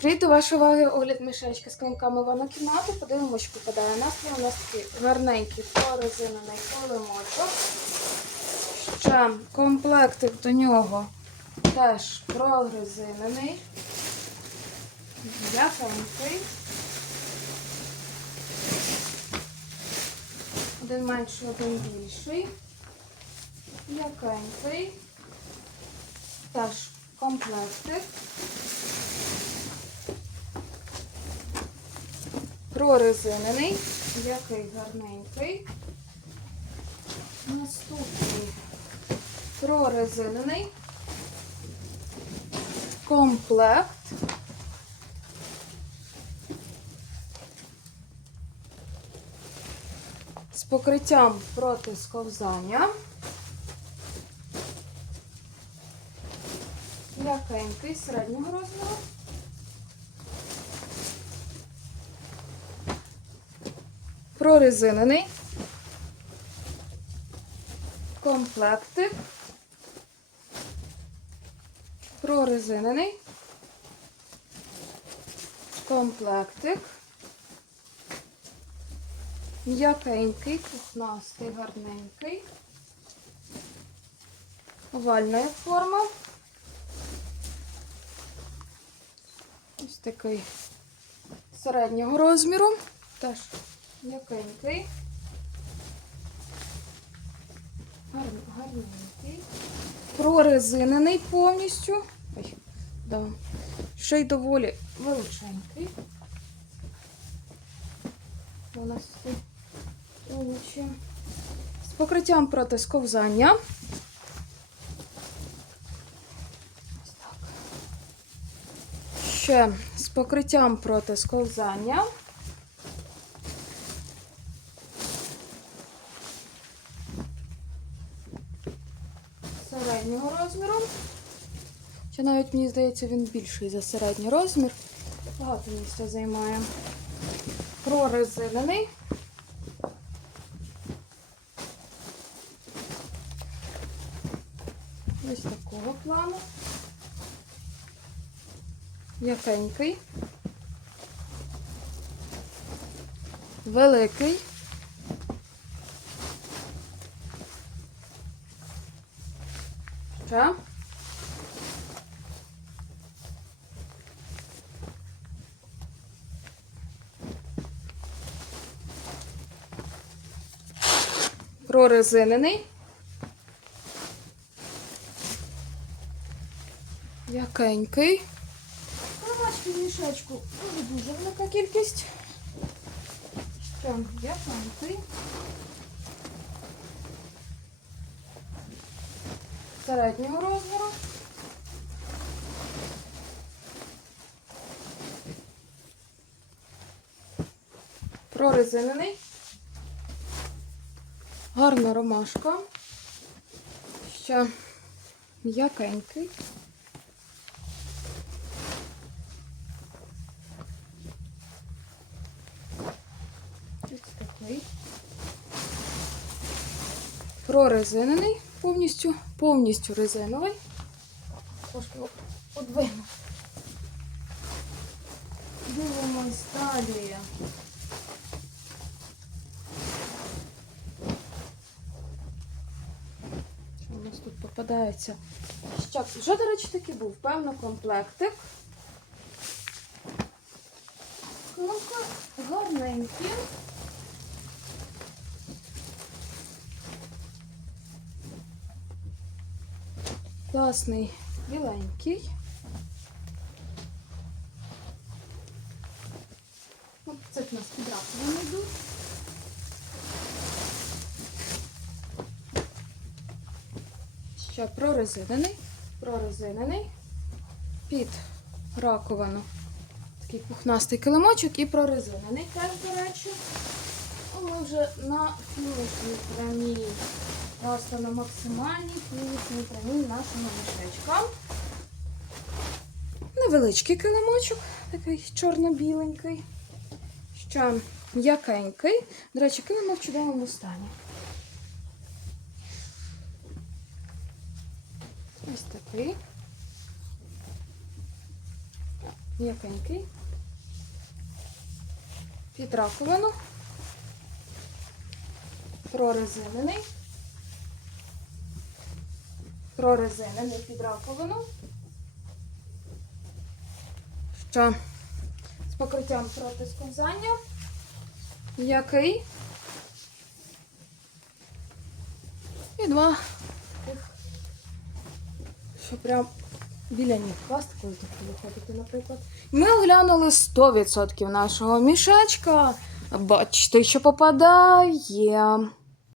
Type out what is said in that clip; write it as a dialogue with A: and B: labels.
A: привіт до вашої уваги огляд мішечка з клинками в ванну кімнату. Подивимось, що попадає. Настрій у нас такий гарненький прорезинений колемочок. Ще комплектик до нього теж прорезинений. М'якенький. Один менший, один більший. М'якенький. Теж комплектик. Прорезинений, який гарненький. Наступний прорезинений. Комплект. З покриттям проти сковзання. М'якенький середнього розміру. Прорезинений комплектик, прорезинений комплектик, м'якенький, пухнастий, гарненький, овальної форми. Ось такий середнього розміру. Теж М'якенький. Гарненький. Прорезинений повністю. Ой, да. Ще й доволі величенький. У нас овочі. З покриттям проти сковзання. Ще з покриттям проти сковзання. Середнього розміру. Чи навіть, мені здається, він більший за середній розмір. Багато місця займає. Прорезинений. Ось такого плану. Якенький. Великий. Ще. Прорезинений. Якенький. Кровачки в мішечку. Дуже велика кількість. Ще якенький. Середнього розміру. Прорезинений. Гарна ромашка. Ще м'якенький. Ось такий. Прорезинений повністю, повністю резиновий. Трошки одвину. Дивимось далі. Що у нас тут попадається? Ще, вже, до речі, таки був, певно, комплектик. Комплект гарненький. Класний біленький. Це в нас підраховані йдуть. Ще прорезинений, прорезинений, під раковину. Такий пухнастий килимочок і прорезинений теж, до речі. Ми вже на фінішній прямій. Просто на максимальній фінішній прямій нашого мішечка. Невеличкий килимочок, такий чорно-біленький. Ще м'якенький. До речі, килимо в чудовому стані. Ось такий. М'якенький. Під раковину. Прорезинений. Прорезинений під раковину. Що з покриттям проти сковзання. Який? І два. тих, Що прям біля ніг пластикові тут виходити, наприклад. Ми оглянули 100% нашого мішечка. Бачите, що попадає.